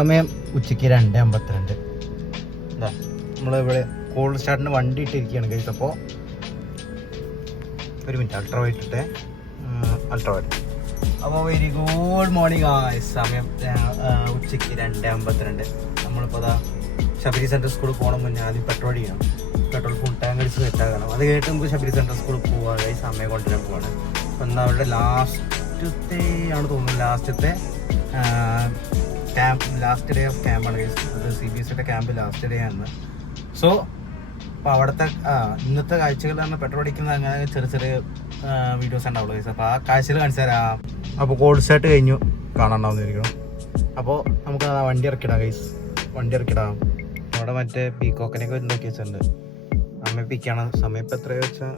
സമയം ഉച്ചയ്ക്ക് 2:52. എന്താ നമ്മളിവിടെ കോൾഡ് സ്റ്റാർട്ടിന് വണ്ടി ഇട്ടിരിക്കുകയാണ് ഗൈസ്. അപ്പോൾ ഒരു മിനിറ്റ് അൾട്രാ വൈറ്റ് ഇട്ടേ. Ultra white. അപ്പോൾ വെരി ഗുഡ് മോർണിംഗ് ഗൈസ്. സമയം ഉച്ചയ്ക്ക് 2:52. നമ്മളിപ്പോൾ അതാ ശബരി സെൻട്രൽ സ്കൂളിൽ പോകണം മുന്നേ ആദ്യം പെട്രോൾ ചെയ്യണം. പെട്രോൾ ഫുൾ ടാങ്ക് അടിച്ച് സെറ്റാകണം. അത് കഴിഞ്ഞിട്ട് നമുക്ക് ശബരി സെൻട്രൽ സ്കൂളിൽ പോകാം ഗൈസ്. അമ്മയെ കൊണ്ടുവരാൻ പോവാണ്. അപ്പോൾ എന്നാൽ അവരുടെ ലാസ്റ്റത്തെ ആണ് തോന്നുന്നത്, ലാസ്റ്റ് ഡേ ഓഫ് ക്യാമ്പാണ് ഗൈസ്. അത് CBSE ക്യാമ്പ് ലാസ്റ്റ് ഡേ ആണ്. സോ അപ്പോൾ അവിടുത്തെ ഇന്നത്തെ കാഴ്ചകൾ പറഞ്ഞാൽ പെട്രോൾ അടിക്കുന്നത് അങ്ങനെ ചെറിയ ചെറിയ വീഡിയോസ് ഉണ്ടാവുള്ളൂ ഗൈസ്. അപ്പോൾ ആ കാഴ്ചകൾ കാണിച്ചു തരാം. അപ്പോൾ കോൾഡ് സ്റ്റാർട്ട് കഴിഞ്ഞു കാണാണ്ടാവുന്നതായിരിക്കണം. അപ്പോൾ നമുക്ക് വണ്ടി ഇറക്കിടാം ഗൈസ്. വണ്ടി ഇറക്കിടാം. അവിടെ മറ്റേ പീക്കോക്കനെയൊക്കെ ഉണ്ടാക്കി വെച്ചിട്ടുണ്ട്. അമ്മ പിക്കാണ്. സമയം ഇപ്പം എത്രയാ വെച്ചാൽ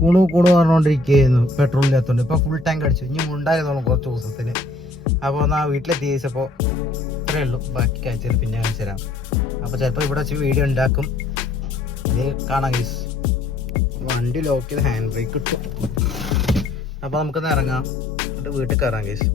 കൂണു പറഞ്ഞുകൊണ്ടിരിക്കുകയായിരുന്നു പെട്രോൾ ഇല്ലാത്തതുകൊണ്ട്. ഇപ്പോൾ ഫുൾ ടാങ്ക് അടിച്ചു. ഇനി ഉണ്ടായിരുന്നോളും കുറച്ച് ദിവസത്തിന്. അപ്പോൾ എന്നാൽ വീട്ടിലെത്തി കഴിച്ചപ്പോൾ ഇത്രയേ ഉള്ളൂ. ബാക്കി കാഴ്ചയിൽ പിന്നെ കാണിച്ചു തരാം. അപ്പോൾ ചിലപ്പോൾ ഇവിടെ വെച്ച് വീഡിയോ ഉണ്ടാക്കും. ഇത് കാണാം ഗൈസ്. വണ്ടി ലോക്ക് ചെയ്ത് ഹാൻഡ് ബ്രേക്ക് ഇട്ടു. അപ്പോൾ നമുക്കൊന്ന് ഇറങ്ങാം. എന്നിട്ട് വീട്ടിൽ കയറാം ഗൈസ്.